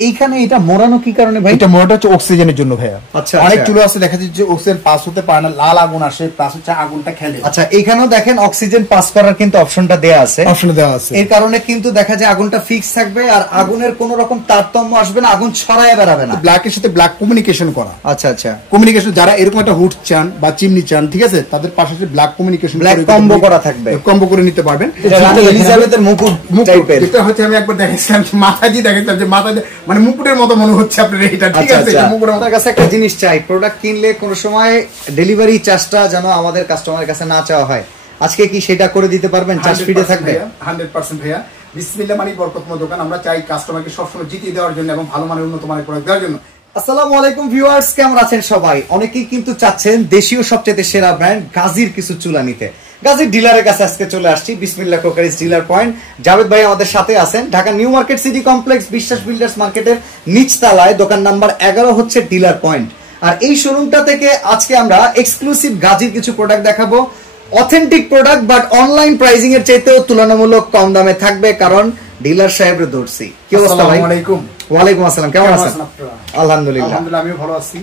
এইখানে এটা মোড়ানো কি কারণে ভাই? এটা মোড়াটা হচ্ছে অক্সিজেনের জন্য ভাইয়া। আচ্ছা, অনেক চুলো আছে দেখা যাচ্ছে অক্সিজেন পাস হতে পারে না, লাল আগুন আসে, প্লাস হচ্ছে আগুনটা খেলে। আচ্ছা, এখানেও দেখেন অক্সিজেন পাস করার কিন্তু অপশনটা দেয়া আছে। এর কারণে কিন্তু দেখা যায় আগুনটা ফিক্স থাকবে আর আগুনের কোনো রকম তারতম্য আসবে না, আগুন ছড়ায় বেরাবে না। ব্ল্যাকের সাথে ব্ল্যাক কমিউনিকেশন করা। আচ্ছা আচ্ছা, কমিউনিকেশন যারা এরকম একটা হুড চান বা চিমনি চান, ঠিক আছে, তাদের পাশাপাশি ব্ল্যাক কমিউনিকেশন ব্ল্যাক কম্বো করা থাকবে, কম্বো করে নিতে পারবেন। এলিজাবেথের মুকুট টাইপের। এটা হচ্ছে আমি একবার দেখেছিলাম, মাথা দিয়ে দেখেছিলাম যে মাথা মানে মুকুটের মতো মনে হচ্ছে আপনার এটা, ঠিক আছে। আপনার কাছে একটা জিনিস চাই, প্রোডাক্ট কিনলে কোনো সময় ডেলিভারি চার্জটা যেন আমাদের কাস্টমারের কাছে না চাওয়া হয়। আজকে কি সেটা করে দিতে পারবেন? চার্জ ফ্রিতে থাকবে 100% ভাইয়া। বিসমিল্লাহ মানি বরকতময় দোকান। আমরা চাই কাস্টমারকে সবসময় জিতিয়ে দেওয়ার জন্য এবং ভালো মানের উন্নত মানের প্রোডাক্ট দেওয়ার জন্য। আসসালামু আলাইকুম ভিউয়ার্স, কেমন আছেন সবাই? অনেকেই কিন্তু চাচ্ছেন দেশীয় সবচেয়ে সেরা ব্র্যান্ড গাজীর কিছু চুলা নিতে। গাজীর ডিলারের কাছে আজকে চলে আসছি, বিসমিল্লাহ ক্রোকারিজ ডিলার পয়েন্ট। জাভেদ ভাই আমাদের সাথে আছেন। Dhaka new market city complex বিশ্বাস বিল্ডার্স মার্কেটের নিচতলায় দোকান নাম্বার 11 হচ্ছে ডিলার পয়েন্ট। আর এই শোরুমটা থেকে আজকে আমরা এক্সক্লুসিভ গাজীর কিছু প্রোডাক্ট দেখাবো। Authentic product, but online pricing এর চাইতেও তুলনামূলক কম দামে থাকবে, কারণ ডিলার সাহেবের ধরছি। কি অবস্থা ভাই? আসসালামু আলাইকুম। ওয়ালাইকুম আসসালাম, কেমন আছেন? আলহামদুলিল্লাহ। আলহামদুলিল্লাহ আমিও ভালো আছি।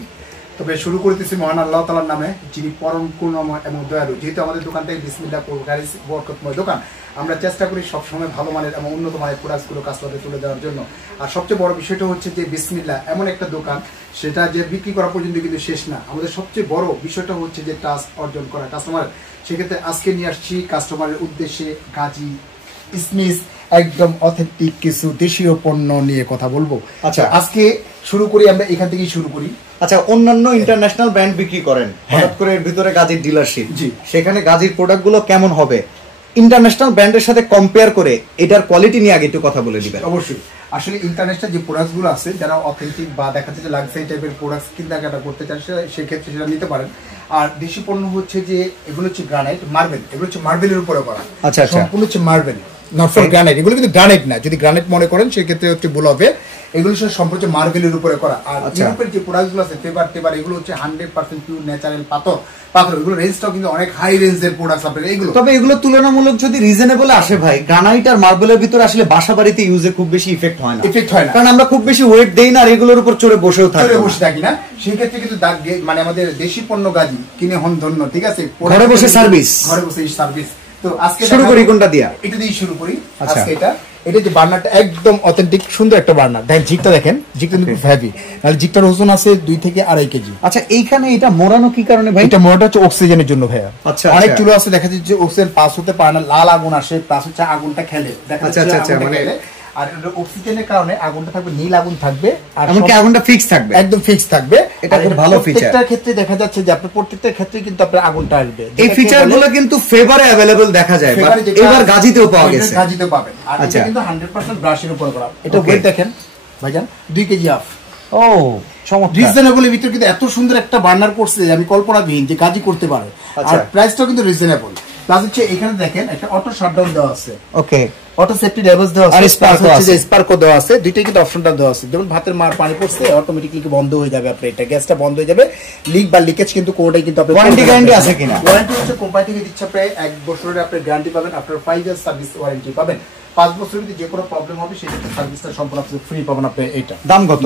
তবে শুরু করতেছি মহান আল্লাহ তাআলার নামে, যিনি পরম করুণাময় এবং দয়ালু। যেহেতু আমাদের দোকানটাই বিসমিল্লাহ ক্রোকারিজ বরকতময় দোকান, আমরা চেষ্টা করি সবসময় ভালো মানের এবং উন্নত মানের প্রোডাক্টগুলো কাস্টমারদের তুলে দেওয়ার জন্য। আর সবচেয়ে বড় বিষয়টা হচ্ছে যে বিসমিল্লাহ এমন একটা দোকান, সেটা যে বিক্রি করা পর্যন্ত কিন্তু শেষ না। আমাদের সবচেয়ে বড় বিষয়টা হচ্ছে যে টাস্ক অর্জন করা কাস্টমার। সেক্ষেত্রে আজকে নিয়ে আসছি কাস্টমারের উদ্দেশ্যে গাজী স্মিথ একদম অথেন্টিক কিছু দেশীয় পণ্য নিয়ে কথা বলবো। আচ্ছা, আজকে শুরু করি, আমরা এখান থেকেই শুরু করি। আচ্ছা, অন্যান্য ইন্টারন্যাশনাল ব্র্যান্ড বিক্রি করেন, হঠাৎ করে এর ভিতরে গাজীর ডিলারশিপ, জি, সেখানে গাজীর প্রোডাক্টগুলো কেমন হবে ইন্টারন্যাশনাল ব্র্যান্ডের সাথে কম্পেয়ার করে এটার কোয়ালিটি নিয়ে আগে একটু কথা বলে দিবেন। অবশ্যই। আসলে ইন্টারন্যাশনাল যে প্রোডাক্টগুলো আছে, যারা অথেন্টিক বা দেখা যাচ্ছে যে লাক্সারি টাইপের প্রোডাক্ট কেনাকাটা করতে চান, সেক্ষেত্রে সেটা নিতে পারেন। আর দেশি পণ্য হচ্ছে যে এগুলো হচ্ছে গ্রানাইট, মার্বেল, এগুলো হচ্ছে মার্বেলের উপরে করা। আচ্ছা, সম্পূর্ণ হচ্ছে মার্বেল, নট ফর গ্রানাইট। এগুলো কিন্তু গ্রানাইট না, যদি গ্রানাইট মনে করেন সেক্ষেত্রে হচ্ছে ভুল হবে। এগুলো সম্পূর্ণ মার্বেলের উপরে করা। আর ইউরোপের যে প্রোডাক্টগুলো আছে ফেবার এগুলো হচ্ছে 100% পিওর ন্যাচারাল পাথর। এগুলো রেঞ্জটাও কিন্তু অনেক হাই রেঞ্জের প্রোডাক্ট আপনার এগুলো। তবে এগুলো তুলনামূলক যদি রিজনেবল আসে ভাই, গ্রানাইট আর মার্বেলের ভিতরে আসলে বাসা বাড়িতে ইউজে খুব বেশি ইফেক্ট হয় না, কারণ আমরা খুব বেশি ওয়েট দেই না আর এগুলোর উপর চড়ে বসেও থাকি না। সেই ক্ষেত্রে কিন্তু মানে আমাদের দেশি পণ্য গাজী কিনে হন ধন্য, ঠিক আছে, ঘরে বসে সার্ভিস। তো আজকে শুরু করি কোনটা দিয়া? এটা দিয়ে শুরু করি আজকে। এটা যে বার্নারটা একদম অথেন্টিক সুন্দর একটা বার্নার। দেখেন জিগটা, দেখেন জিগটা কিন্তু খুব হেভি। নাহলে জিগটার ওজন আছে 2 থেকে 2.5 কেজি। আচ্ছা, এইখানে এটা মোড়ানো কি কারণে ভাই? এটা মোড়াটা হচ্ছে অক্সিজেনের জন্য ভাইয়া। আচ্ছা, অনেক চুলো আছে দেখা যাচ্ছে যে অক্সিজেন পাস হতে পারে না, লাল আগুন আসে, প্লাস হচ্ছে আগুনটা খেলে। দেখা যাচ্ছে মানে আর অক্সিজেনের কারণে আগুনটা থাকবে, নীল আগুন থাকবে, আর এমনকি আগুনটা ফিক্স থাকবে, একদম ফিক্স থাকবে। এটা খুব ভালো ফিচার। প্রত্যেকটা ক্ষেত্রে দেখা যাচ্ছে যে আপনার প্রত্যেকটা ক্ষেত্রে কিন্তু আপনার আগুনটা আসবে। এই ফিচারগুলো কিন্তু ফেভারে अवेलेबल দেখা যায়, এবার গাজীতেও পাওয়া গেছে। গাজীতেও পাবেন। আর এটা কিন্তু 100% ব্রাশের উপর করা। এটা ওয়েট দেখেন ভাইজান 2 কেজি হাফ। ও চমৎকার। রিজনেবলের ভিতর কিন্তু এত সুন্দর একটা বার্নার করছে যে আমি কল্পনাবিহীন যে গাজী করতে পারে। আর প্রাইসটাও কিন্তু রিজনেবল। প্লাস হচ্ছে এখানে দেখেন একটা অটো শাটডাউন দেওয়া আছে। ওকে, অটো সেফটি লেভেলস দেওয়া আছে, আর স্পার্কও দেওয়া আছে। দুইটাই কিন্তু অপশনটা দেওয়া আছে। যেমন ভাতের মার পানি পড়ছে অটোমেটিক্যালি বন্ধ হয়ে যাবে, আপনার এটা গ্যাসটা বন্ধ হয়ে যাবে। লিক বা লিকেজ কিন্তু কোনটাই কিন্তু আপনি ওয়ারেন্টি গ্যারান্টি আছে কিনা? ওয়ারেন্টি হচ্ছে কোম্পানি থেকে দিচ্ছে প্রায় 1 বছরের আপনি গ্যারান্টি পাবেন, আপনার 5 ইয়ার সার্ভিস ওয়ারেন্টি পাবেন। 5 বছরের যদি যে কোনো প্রবলেম হবে সেক্ষেত্রে সার্ভিসটা সম্পূর্ণ আপনি ফ্রি পাবেন। আপনি এটা দাম কত?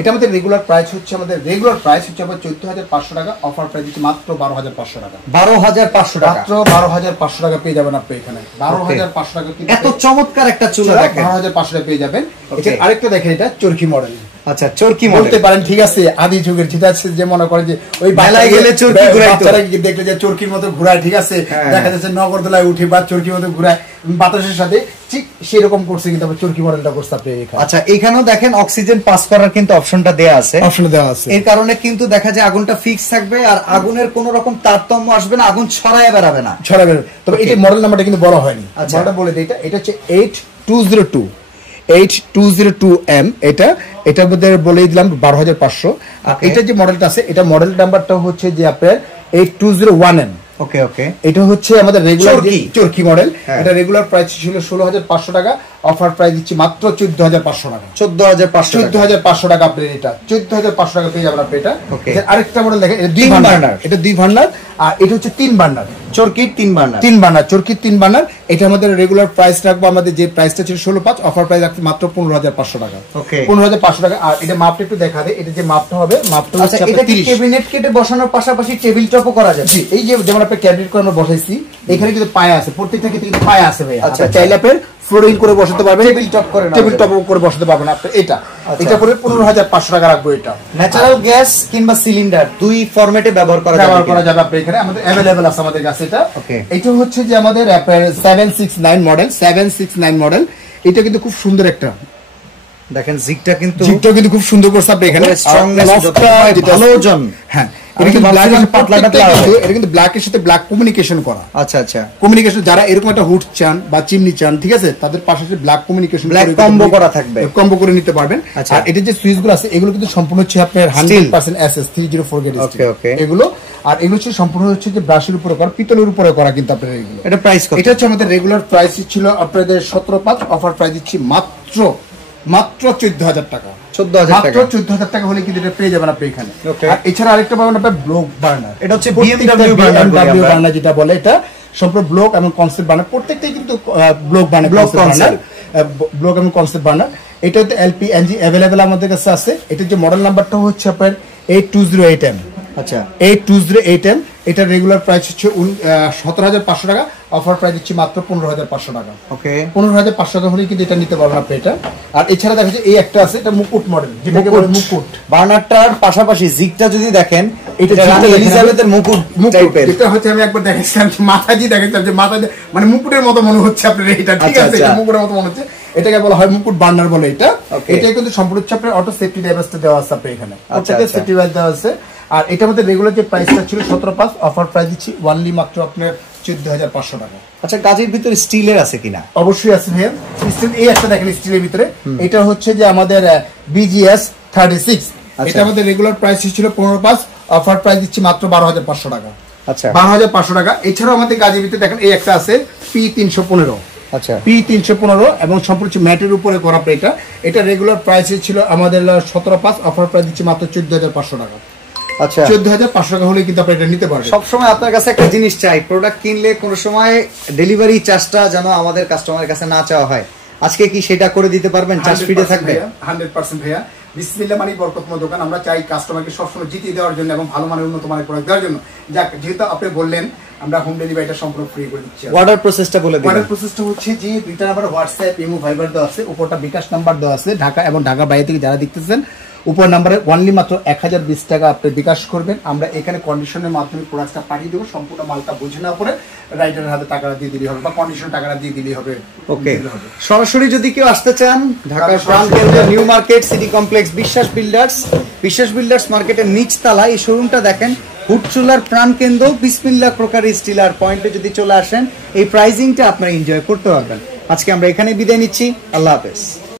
এটা আমাদের রেগুলার প্রাইস হচ্ছে, আমাদের রেগুলার প্রাইস হচ্ছে আবার 14500 টাকা। অফার প্রাইস হচ্ছে মাত্র 12500 টাকা। 12500 টাকা, মাত্র 12500 টাকা পেয়ে যাবেন আপনি এখানে। 12500 টাকা কিন্তু এত চমৎকার একটা চুলা দেখেন, 12500 টাকা পেয়ে যাবেন। আরেকটা দেখেন, এটা চরকি মডেল। আচ্ছা, চরকি বলতে পারেন, ঠিক আছে, আদি যুগের, ঠিক আছে, যে মনে করে যে ওই মেলায় গেলে চরকি ঘুরাইতো, বাচ্চারা দেখলে যে চরকির মতো ঘুরায়, ঠিক আছে, দেখা যাচ্ছে নগরদোলায় উঠে বা চরকির মতো ঘুরায় বাতাসের সাথে, ঠিক সেরকম করছে কিন্তু আবার চরকি মডেলটা করছে আপনি এখানে। আচ্ছা, এখানেও দেখেন অক্সিজেন পাস করার কিন্তু অপশনটা দেয়া আছে। এর কারণে কিন্তু দেখা যায় আগুনটা ফিক্স থাকবে আর আগুনের কোনো রকম তারতম্য আসবে না, আগুন ছড়ায় বেরাবে না। তবে এটা মডেল নাম্বারটা কিন্তু বলা হয়নি, মডেলটা বলে দিই। এটা হচ্ছে 8202M। এটার মধ্যে বলে দিলাম 12500। আর এটা যে মডেলটা আছে, এটা মডেল নাম্বারটা হচ্ছে যে আপনার 8201M। ওকে ওকে, এটা হচ্ছে আমাদের রেগুলার চরকি মডেল। এটা রেগুলার প্রাইস ছিল 16500 টাকা। অফার প্রাইস দিচ্ছি মাত্র 14500 টাকা। 14500 টাকা আপনার এটা 14500 টাকা পেয়ে যাবেন আপনি এটা। ওকে, আরেকটা মডেল দেখেন, এটা 2 বার্নার, এটা 2 বার্নার আর এটা হচ্ছে 3 বার্নার চরকির 3 বার্নার, 3 বার্নার চরকির 3 বার্নার। এটা আমাদের রেগুলার প্রাইস রাখবো, আমাদের যে প্রাইসটা ছিল 16,500, অফার প্রাইস রাখবো মাত্র 15500 টাকা। ওকে, 15500 টাকা। আর এটা মাপটা একটু দেখা দেয়, এটা যে মাপটা হবে, মাপটা হচ্ছে এটা কি ক্যাবিনেট কেটে বসানোর পাশাপাশি টেবিল টপও করা যায়? জি, এই যে যেমন আপনি ক্যাবিনেট করে আমরা বসাইছি, এখানে কিন্তু পায়া আছে, প্রত্যেকটা ক্ষেত্রে কিন্তু পায়া আছে ভাই। আচ্ছা, চাইলে আপনি ফ্লোরিং করে বসাতে পারবেন, টেবিল টপ করে বসাতে পারবেন আপনি। এটা করে 15500 টাকা রাখবো। এটা ন্যাচারাল গ্যাস কিংবা সিলিন্ডার দুই ফরম্যাটে ব্যবহার করা যাবে আপনি এখানে আমাদের अवेलेबल আছে আমাদের কাছে এটা। ওকে, এটা হচ্ছে যে আমাদের 769 মডেল। এটা কিন্তু খুব সুন্দর একটা, দেখেন জিগটা কিন্তু খুব সুন্দর করছে আপনি এখানে, স্ট্রংনেস ভালো ওজন। হ্যাঁ, এটা কিন্তু ব্ল্যাকের সাথে ব্ল্যাক কমিউনিকেশন করা। আচ্ছা আচ্ছা, কমিউনিকেশন যারা এরকম একটা হুড চান বা চিমনি চান, ঠিক আছে, তাদের পাশাপাশি ব্ল্যাক কমিউনিকেশন ব্ল্যাক কম্বো করা থাকবে, কম্বো করে নিতে পারবেন। আর এটা যে সুইচগুলো আছে এগুলো কিন্তু সম্পূর্ণ হচ্ছে আপনার 100% SS 304 গ্রেড স্টিল এগুলো। আর এগুলো হচ্ছে সম্পূর্ণ হচ্ছে যে ব্রাশের উপরে করা, পিতলের উপরে করা কিন্তু আপনার এগুলো। এটা প্রাইস কত? এটা হচ্ছে আমাদের রেগুলার প্রাইস ছিল আপনাদের 17,500, অফার প্রাইস দিচ্ছি মাত্র 14000 টাকা। 14000 টাকা হলে কিন্তু এটা পেয়ে যাবেন আপনি এখানে। আর এছাড়া আরেকটা পাবেন আপনার ব্লক বার্নার, এটা হচ্ছে BMW বার্নার যেটা বলে, এটা সম্পূর্ণ ব্লক এবং কনসেপ্ট বার্নার, প্রত্যেকটাই কিন্তু ব্লক বার্নার, ব্লক এবং কনসেপ্ট বার্নার। এটা হচ্ছে LPNG अवेलेबल আমাদের কাছে আছে। এটা যে মডেল নাম্বারটা হচ্ছে আপনার 8208M। আচ্ছা, 8208M। এটা রেগুলার প্রাইস হচ্ছে 17500 টাকা, অফার প্রাইস দিচ্ছি মাত্র 15500 টাকা। ওকে, 15500 টাকা হলে কিন্তু এটা নিতে পারবেন আপনি এটা। আর এছাড়া দেখা যাচ্ছে এই একটা আছে, এটা মুকুট মডেল, যেটাকে বলে মুকুট বার্নারটার পাশাপাশি জিগটা যদি দেখেন, এটা রানী এলিজাবেথের মুকুট টাইপের। এটা হচ্ছে আমি একবার দেখাইছিলাম, মাথা দিয়ে দেখাইছিলাম যে মাথা মানে মুকুটের মতো মনে হচ্ছে আপনার এটা, ঠিক আছে, এটা মুকুটের মতো মনে হচ্ছে। এটাকে বলা হয় মুকুট বার্নার বলে এটা। এটা কিন্তু সম্পূর্ণ হচ্ছে আপনার অটো সেফটি ডিভাইসটা দেওয়া আছে আপনি এখানে, প্রত্যেকটা সেফটি ডিভাইস দেওয়া আছে। আর এটা আমাদের রেগুলার যে প্রাইসটা ছিল 17,500, অফার প্রাইস দিচ্ছি ওয়ানলি মাত্র আপনার 14500 টাকা। আচ্ছা, গাজের ভিতরে স্টিলের আছে কিনা? অবশ্যই আছে ভাইয়া, স্টিল। এই একটা দেখেন স্টিলের ভিতরে, এটা হচ্ছে যে আমাদের BGS 36। এটা আমাদের রেগুলার প্রাইস ছিল 15,500, অফার প্রাইস দিচ্ছি মাত্র 12500 টাকা। আচ্ছা, 12500 টাকা। এছাড়াও আমাদের গাজের ভিতরে দেখেন এই একটা আছে P315। আচ্ছা, P315 এবং সম্পূর্ণ ম্যাটের উপরে করা। এটা রেগুলার প্রাইস ছিল আমাদের 17,500, অফার প্রাইস দিচ্ছি মাত্র 14500 টাকা। আচ্ছা, 14500 টাকা হলে কিন্তু আপনি এটা নিতে পারবেন। সবসময় আপনার কাছে একটা জিনিস চাই, প্রোডাক্ট কিনলে কোনো সময় ডেলিভারি চার্জটা যেন আমাদের কাস্টমারের কাছে না চাওয়া হয়। আজকে কি সেটা করে দিতে পারবেন? চার্জ ফ্রিতে থাকবে 100% ভাইয়া। বিসমিল্লাহ মানি বরকতময় দোকান। আমরা চাই কাস্টমারকে সবসময় জিতিয়ে দেওয়ার জন্য এবং ভালো মানের উন্নত মানের প্রোডাক্ট দেওয়ার জন্য। যাক, যেহেতু আপনি বললেন, আমরা হোম ডেলিভারিটা সম্পূর্ণ ফ্রি করে দিচ্ছি। অর্ডার প্রসেসটা বলে দিন। অর্ডার প্রসেসটা হচ্ছে যে দুইটা নাম্বার হোয়াটসঅ্যাপ, ইমো, ভাইবার দেওয়া আছে, উপরটা বিকাশ নাম্বার দেওয়া আছে। ঢাকা এবং ঢাকা বাইরে থেকে যারা দেখতেছেন, উপর নাম্বারে অনলি মাত্র 1020 টাকা আপনি বিকাশ করবেন। আমরা এখানে কন্ডিশনের মাধ্যমে প্রোডাক্টটা পাঠিয়ে দেবো। সম্পূর্ণ মালটা বুঝে না পরে রাইডারের হাতে টাকাটা দিয়ে দিলেই হবে, বা কন্ডিশন টাকাটা দিয়ে দিলেই হবে। ওকে, সরাসরি যদি কেউ আসতে চান, ঢাকার প্রাণ কেন্দ্র নিউ মার্কেট সিটি কমপ্লেক্স বিশ্বাস বিল্ডার্স মার্কেটের নিচতলা এই শোরুমটা দেখেন, হুডচুলার প্রাণ কেন্দ্র বিসমিল্লাহ ক্রোকারি স্টিলার পয়েন্টে যদি চলে আসেন, এই প্রাইজিংটা আপনারা এনজয় করতে পারবেন। আজকে আমরা এখানে বিদায় নিচ্ছি। আল্লাহ হাফেজ।